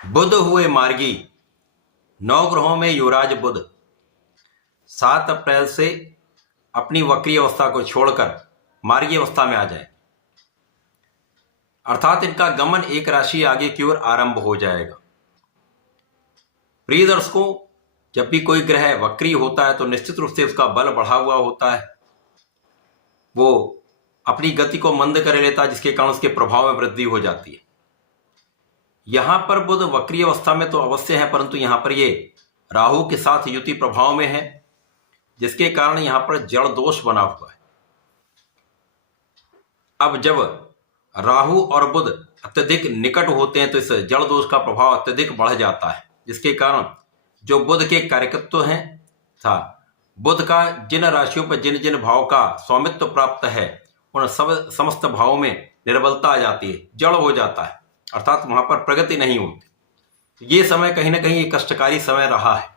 बुध हुए मार्गी। नौ ग्रहों में युवराज बुध 7 अप्रैल से अपनी वक्री अवस्था को छोड़कर मार्गी अवस्था में आ जाए, अर्थात इनका गमन एक राशि आगे की ओर आरंभ हो जाएगा। प्रिय दर्शकों, जब भी कोई ग्रह वक्री होता है तो निश्चित रूप से उसका बल बढ़ा हुआ होता है, वो अपनी गति को मंद कर लेता है, जिसके कारण उसके प्रभाव में वृद्धि हो जाती है। यहां पर बुध वक्री अवस्था में तो अवश्य है, परंतु यहां पर ये राहु के साथ युति प्रभाव में है, जिसके कारण यहां पर जड़ दोष बना हुआ है। अब जब राहु और बुध अत्यधिक निकट होते हैं तो इस जड़ दोष का प्रभाव अत्यधिक बढ़ जाता है, जिसके कारण जो बुध के कारकत्व हैं था बुध का जिन राशियों पर जिन जिन भाव का स्वामित्व प्राप्त है उन सब समस्त भावों में निर्बलता आ जाती है, जड़ हो जाता है, अर्थात वहां पर प्रगति नहीं होती। ये समय कहीं ना कहीं एक कष्टकारी समय रहा है,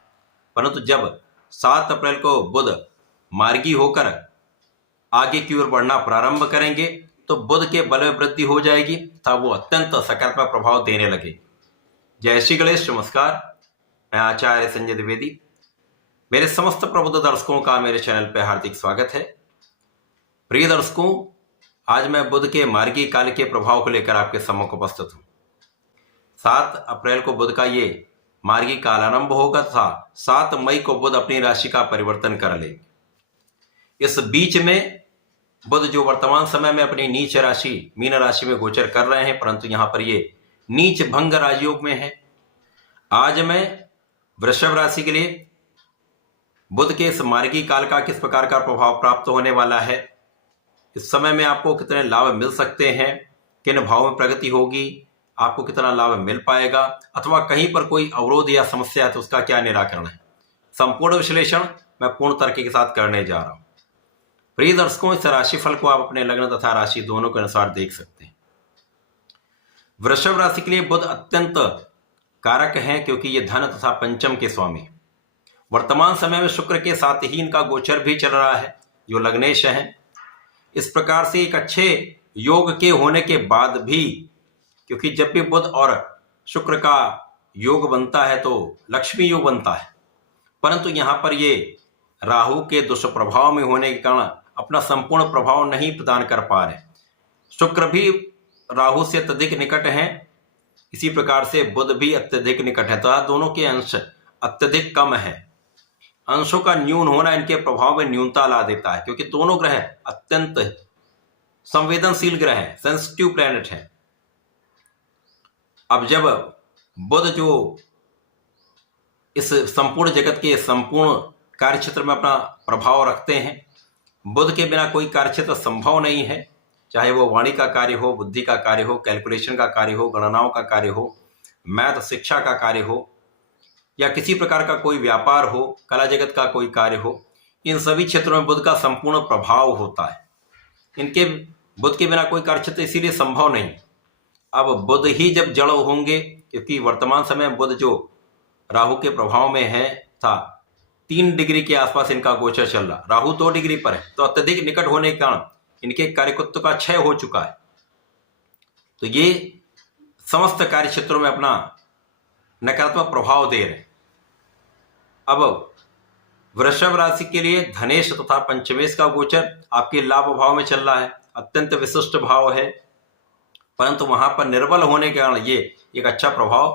परंतु जब 7 अप्रैल को बुध मार्गी होकर आगे की ओर बढ़ना प्रारंभ करेंगे तो बुध के बल में वृद्धि हो जाएगी तथा वो अत्यंत सकारात्मक प्रभाव देने लगे। जय श्री गणेश, नमस्कार। मैं आचार्य संजय द्विवेदी, मेरे समस्त प्रबुद्ध दर्शकों का मेरे चैनल पर हार्दिक स्वागत है। प्रिय दर्शकों, आज मैं बुध के मार्गी काल के प्रभाव को लेकर आपके सम्मुख उपस्थित हूं। 7 अप्रैल को बुध का ये मार्गी काल आरंभ होगा तथा 7 मई को बुध अपनी राशि का परिवर्तन कर लेंगे। इस बीच में बुध जो वर्तमान समय में अपनी नीच राशि मीन राशि में गोचर कर रहे हैं, परंतु यहां पर ये नीच भंग राजयोग में है। आज मैं वृषभ राशि के लिए बुध के इस मार्गी काल का किस प्रकार का प्रभाव प्राप्त होने वाला है, इस समय में आपको कितने लाभ मिल सकते हैं, किन भाव में प्रगति होगी, आपको कितना लाभ मिल पाएगा, अथवा कहीं पर कोई अवरोध या समस्या है तो उसका क्या निराकरण है, संपूर्ण विश्लेषण मैं पूर्ण तर्क के साथ करने जा रहा हूं। प्रिय दर्शकों, इस राशिफल को आप अपने लग्न तथा राशि दोनों के अनुसार देख सकते हैं। वृषभ राशि के लिए बुध अत्यंत कारक है, क्योंकि ये धन तथा पंचम के स्वामी है। वर्तमान समय में शुक्र के साथ ही इनका गोचर भी चल रहा है, जो लग्नेश है। इस प्रकार से एक अच्छे योग के होने के बाद भी, क्योंकि जब भी बुध और शुक्र का योग बनता है तो लक्ष्मी योग बनता है, परंतु यहां पर ये राहु के दुष्प्रभाव में होने के कारण अपना संपूर्ण प्रभाव नहीं प्रदान कर पा रहे। शुक्र भी राहु से अत्यधिक निकट है, इसी प्रकार से बुध भी अत्यधिक निकट है, तो दोनों के अंश अत्यधिक कम है। अंशों का न्यून होना इनके प्रभाव में न्यूनता ला देता है, क्योंकि दोनों ग्रह अत्यंत संवेदनशील ग्रह हैं, सेंसिटिव प्लैनेट हैं। अब जब बुध जो इस संपूर्ण जगत के संपूर्ण कार्यक्षेत्र में अपना प्रभाव रखते हैं, बुध के बिना कोई कार्यक्षेत्र संभव नहीं है, चाहे वो वाणी का कार्य हो, बुद्धि का कार्य हो, कैलकुलेशन का कार्य हो, गणनाओं का कार्य हो, मैथ शिक्षा का कार्य हो, या किसी प्रकार का कोई व्यापार हो, कला जगत का कोई कार्य हो, इन सभी क्षेत्रों में बुध का संपूर्ण प्रभाव होता है। इनके बुध के बिना कोई कार्यक्षेत्र इसीलिए संभव नहीं। अब बुध ही जब जड़ होंगे, क्योंकि वर्तमान समय बुध जो राहु के प्रभाव में है था 3 डिग्री के आसपास इनका गोचर चल रहा, राहु 2 डिग्री पर है, तो अत्यधिक निकट होने के कारण इनके कार्यकत्व का क्षय हो चुका है, तो ये समस्त कार्य क्षेत्रों में अपना नकारात्मक प्रभाव दे रहे हैं। अब वृषभ राशि के लिए धनेश तथा पंचमेश का गोचर आपके लाभ भाव में चल रहा है, अत्यंत विशिष्ट भाव है, परंतु वहां पर निर्बल होने के कारण ये एक अच्छा प्रभाव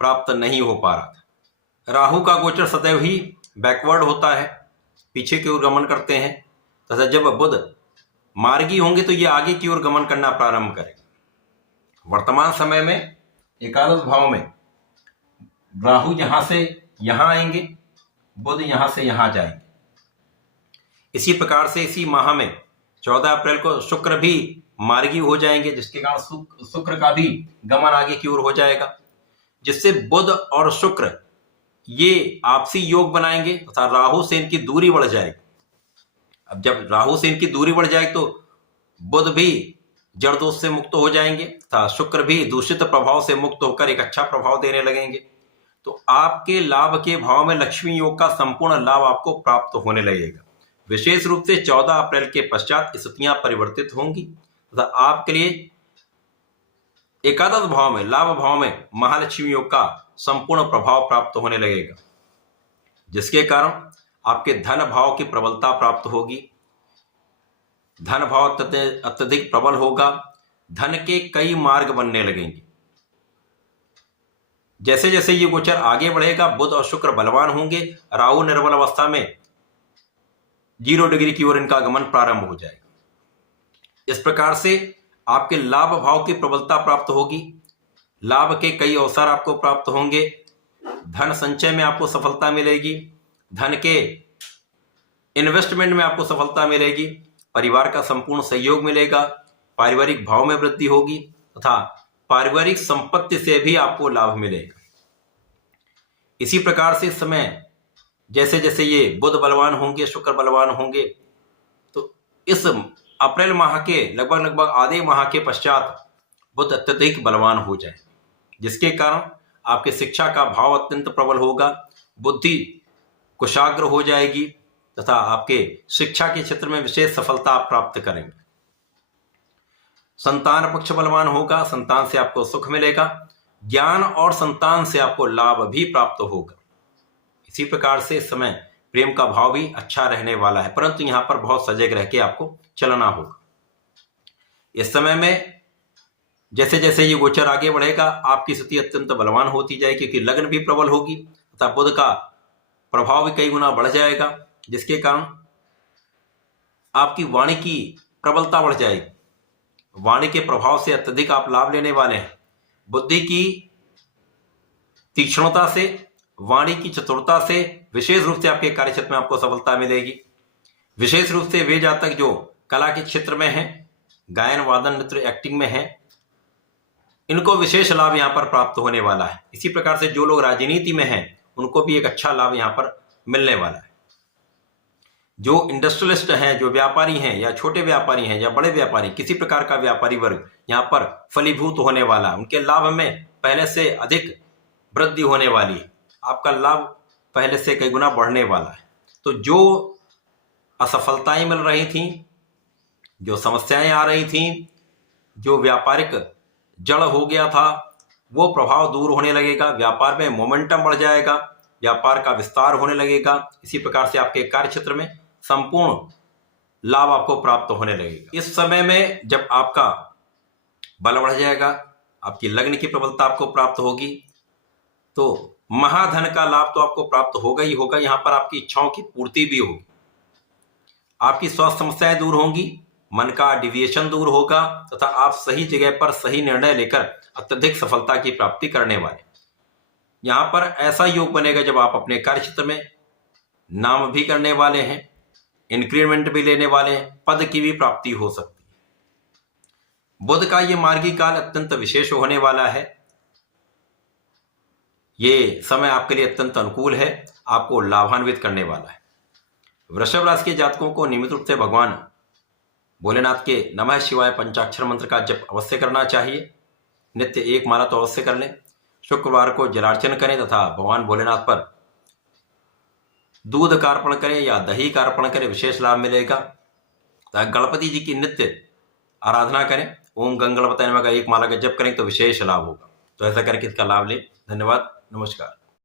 प्राप्त नहीं हो पा रहा था। राहु का गोचर सदैव ही बैकवर्ड होता है, पीछे की ओर गमन करते हैं, तथा जब बुध मार्गी होंगे तो ये आगे की ओर गमन करना प्रारंभ करेंगे। वर्तमान समय में एकादश भाव में राहु यहां से यहां आएंगे, बुध यहां से यहां जाएंगे। इसी प्रकार से इसी माह में 14 अप्रैल को शुक्र भी मार्गी हो जाएंगे, जिसके कारण शुक्र का भी गमन आगे की ओर हो जाएगा, जिससे बुध और शुक्र ये आपसी योग बनाएंगे तथा राहु से इनकी दूरी बढ़ जाएगी। अब जब राहु से इनकी दूरी बढ़ जाएगी तो बुध भी जड़ दोष से मुक्त हो जाएंगे तथा शुक्र भी दूषित प्रभाव से मुक्त होकर एक अच्छा प्रभाव देने लगेंगे। तो आपके लाभ के भाव में लक्ष्मी योग का संपूर्ण लाभ आपको प्राप्त होने लगेगा। विशेष रूप से 14 अप्रैल के पश्चात स्थितियां परिवर्तित होंगी तथा आपके लिए एकादश भाव में, लाभ भाव में महालक्ष्मी योग का संपूर्ण प्रभाव प्राप्त होने लगेगा, जिसके कारण आपके धन भाव की प्रबलता प्राप्त होगी। धन भाव अत्यधिक प्रबल होगा। धन के कई मार्ग बनने लगेंगे। जैसे जैसे ये गोचर आगे बढ़ेगा, बुध और शुक्र बलवान होंगे, राहु निर्बल अवस्था में 0 डिग्री की ओर इनका गमन प्रारंभ हो जाएगा। इस प्रकार से आपके लाभ भाव की प्रबलता प्राप्त होगी। लाभ के कई अवसर आपको प्राप्त होंगे। धन संचय में आपको सफलता मिलेगी। धन के इन्वेस्टमेंट में आपको सफलता मिलेगी। परिवार का संपूर्ण सहयोग मिलेगा। पारिवारिक भाव में वृद्धि होगी तथा पारिवारिक संपत्ति से भी आपको लाभ मिलेगा। इसी प्रकार से इस समय जैसे जैसे ये बुध बलवान होंगे, शुक्र बलवान होंगे, तो इस अप्रैल माह के लगभग आधे माह के पश्चात बुध अत्यधिक बलवान हो जाए, जिसके कारण आपके शिक्षा का भाव अत्यंत प्रबल होगा। बुद्धि कुशाग्र हो जाएगी तथा आपके शिक्षा के क्षेत्र में विशेष सफलता आप प्राप्त करेंगे। संतान पक्ष बलवान होगा। संतान से आपको सुख मिलेगा। ज्ञान और संतान से आपको लाभ भी प्राप्त होगा। इसी प्रकार से इस समय प्रेम का भाव भी अच्छा रहने वाला है, परंतु यहां पर बहुत सजग रह के आपको चलना होगा। इस समय में जैसे जैसे ये गोचर आगे बढ़ेगा, आपकी स्थिति अत्यंत बलवान होती जाएगी, क्योंकि लग्न भी प्रबल होगी तथा बुध का प्रभाव भी कई गुना बढ़ जाएगा, जिसके कारण आपकी वाणी की प्रबलता बढ़ जाएगी। वाणी के प्रभाव से अत्यधिक आप लाभ लेने वाले हैं। बुद्धि की तीक्ष्णता से, वाणी की चतुरता से विशेष रूप से आपके कार्यक्षेत्र में आपको सफलता मिलेगी। विशेष रूप से वे जातक जो कला के क्षेत्र में हैं, गायन वादन नृत्य एक्टिंग में हैं, इनको विशेष लाभ यहां पर प्राप्त होने वाला है। इसी प्रकार से जो लोग राजनीति में हैं, उनको भी एक अच्छा लाभ यहां पर मिलने वाला है। जो इंडस्ट्रियलिस्ट हैं, जो व्यापारी हैं, या छोटे व्यापारी हैं या बड़े व्यापारी, किसी प्रकार का व्यापारी वर्ग यहां पर फलीभूत होने वाला है। उनके लाभ में पहले से अधिक वृद्धि होने वाली है। आपका लाभ पहले से कई गुना बढ़ने वाला है। तो जो असफलताएं मिल रही थी, जो समस्याएं आ रही थी, जो व्यापारिक जड़ हो गया था, वो प्रभाव दूर होने लगेगा। व्यापार में मोमेंटम बढ़ जाएगा। व्यापार का विस्तार होने लगेगा। इसी प्रकार से आपके कार्य क्षेत्र में संपूर्ण लाभ आपको प्राप्त होने लगेगा। इस समय में जब आपका बल बढ़ जाएगा, आपकी लग्न की प्रबलता आपको प्राप्त होगी, तो महाधन का लाभ तो आपको प्राप्त होगा ही होगा। यहां पर आपकी इच्छाओं की पूर्ति भी होगी। आपकी स्वास्थ्य समस्याएं दूर होंगी। मन का डिविएशन दूर होगा तथा आप सही जगह पर सही निर्णय लेकर अत्यधिक सफलता की प्राप्ति करने वाले। यहां पर ऐसा योग बनेगा जब आप अपने कार्य क्षेत्र में नाम भी करने वाले हैं, इंक्रीमेंट भी लेने वाले हैं, पद की भी प्राप्ति हो सकती है। बुध का ये मार्गी काल अत्यंत विशेष होने वाला है। ये समय आपके लिए अत्यंत अनुकूल है, आपको लाभान्वित करने वाला है। वृषभ राशि के जातकों को नियमित रूप से भगवान भोलेनाथ के नमः शिवाय पंचाक्षर मंत्र का जप अवश्य करना चाहिए। नित्य 1 माला तो अवश्य कर लें। शुक्रवार को जलार्चन करें तथा भगवान भोलेनाथ पर दूध का अर्पण करें या दही का अर्पण करें, विशेष लाभ मिलेगा। गणपति जी की नित्य आराधना करें। ओम गंग गणपतये नमः का 1 माला का जप करें तो विशेष लाभ होगा। तो ऐसा करके इसका लाभ लें। धन्यवाद। नमस्कार।